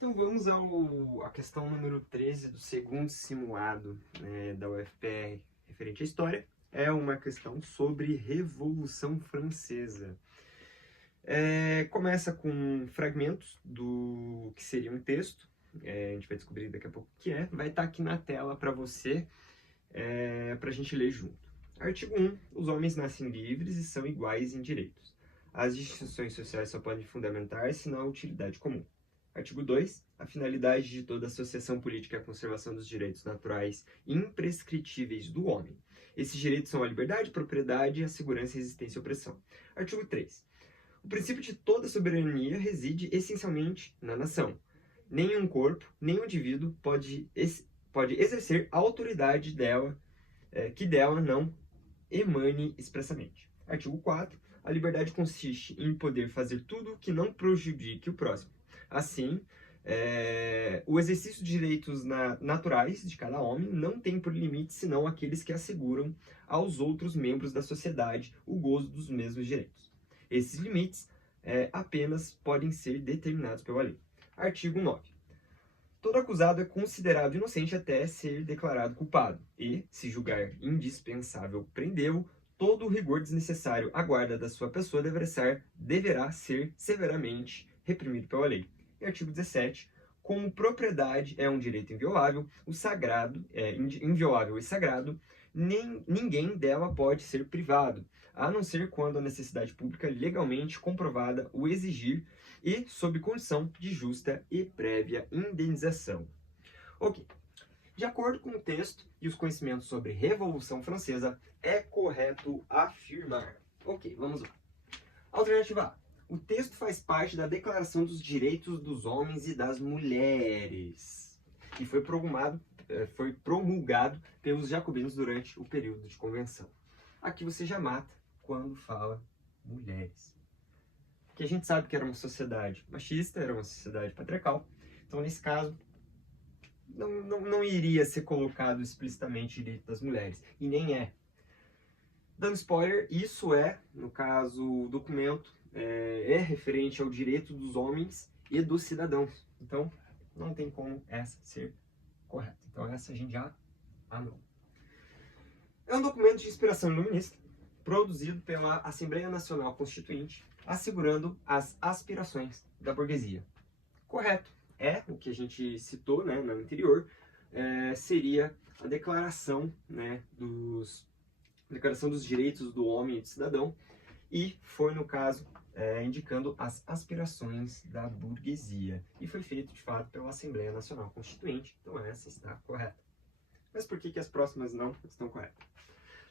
Então vamos à questão número 13 do segundo simulado, né, da UFPR referente à história. É uma questão sobre Revolução Francesa. Começa com fragmentos do que seria um texto, a gente vai descobrir daqui a pouco o que é, vai estar aqui na tela para você, para a gente ler junto. Artigo 1. Os homens nascem livres e são iguais em direitos. As instituições sociais só podem fundamentar-se na utilidade comum. Artigo 2. A finalidade de toda associação política é a conservação dos direitos naturais imprescritíveis do homem. Esses direitos são a liberdade, a propriedade, a segurança, a resistência e a opressão. Artigo 3. O princípio de toda soberania reside essencialmente na nação. Nenhum corpo, nenhum indivíduo pode exercer a autoridade dela, que dela não emane expressamente. Artigo 4. A liberdade consiste em poder fazer tudo que não prejudique o próximo. Assim, o exercício de direitos naturais de cada homem não tem por limite senão aqueles que asseguram aos outros membros da sociedade o gozo dos mesmos direitos. Esses limites apenas podem ser determinados pela lei. Artigo 9. Todo acusado é considerado inocente até ser declarado culpado e, se julgar indispensável prendê-lo, todo o rigor desnecessário à guarda da sua pessoa deverá ser severamente reprimido pela lei. E artigo 17. Como propriedade é um direito inviolável, inviolável e sagrado, ninguém dela pode ser privado, a não ser quando a necessidade pública legalmente comprovada o exigir e sob condição de justa e prévia indenização. Ok. De acordo com o texto e os conhecimentos sobre Revolução Francesa, é correto afirmar. Ok, vamos lá. Alternativa A. O texto faz parte da Declaração dos Direitos dos Homens e das Mulheres e foi promulgado pelos jacobinos durante o período de convenção. Aqui você já mata quando fala mulheres. Porque a gente sabe que era uma sociedade machista, era uma sociedade patriarcal. Então, nesse caso, não iria ser colocado explicitamente direito das mulheres. E nem é. Dando spoiler, isso no caso, o documento é referente ao direito dos homens e dos cidadãos. Então, não tem como essa ser correta. Então, essa a gente já anula. É um documento de inspiração iluminista, produzido pela Assembleia Nacional Constituinte, assegurando as aspirações da burguesia. Correto. O que a gente citou, né, no anterior, seria a Declaração dos Direitos do Homem e do Cidadão, e foi, no caso, indicando as aspirações da burguesia. E foi feito, de fato, pela Assembleia Nacional Constituinte, então essa está correta. Mas por que as próximas não estão corretas?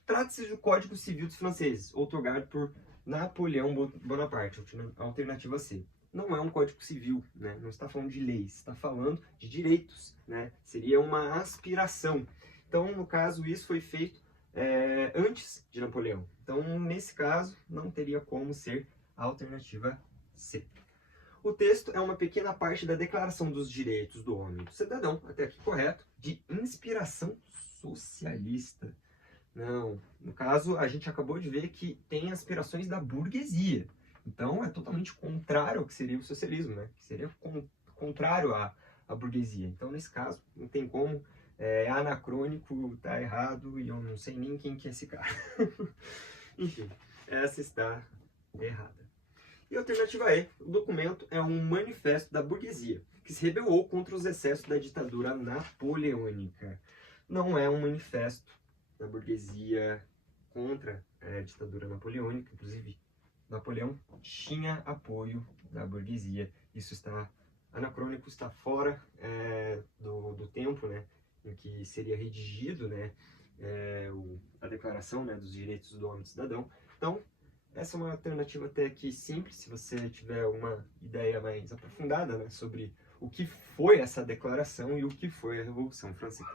Trata-se do Código Civil dos Franceses, outorgado por Napoleão Bonaparte, alternativa C. Não é um código civil, né? Não está falando de leis, está falando de direitos, né? Seria uma aspiração. Então, no caso, isso foi feito antes de Napoleão. Então, nesse caso, não teria como ser a alternativa C. O texto é uma pequena parte da Declaração dos Direitos do Homem e do Cidadão, até aqui correto, de inspiração socialista. Não, no caso, a gente acabou de ver que tem aspirações da burguesia. Então, é totalmente contrário ao que seria o socialismo, né? Que seria contrário à burguesia. Então, nesse caso, não tem como, é anacrônico, tá errado, e eu não sei nem quem que é esse cara. Enfim, essa está errada. E a alternativa E, o documento é um manifesto da burguesia, que se rebelou contra os excessos da ditadura napoleônica. Não é um manifesto da burguesia contra a ditadura napoleônica, inclusive Napoleão tinha apoio da burguesia. Isso está anacrônico, está fora do tempo, né, em que seria redigido, né, a Declaração, né, dos Direitos do Homem e do Cidadão. Então, essa é uma alternativa até que simples, se você tiver uma ideia mais aprofundada, né, sobre o que foi essa declaração e o que foi a Revolução Francesa.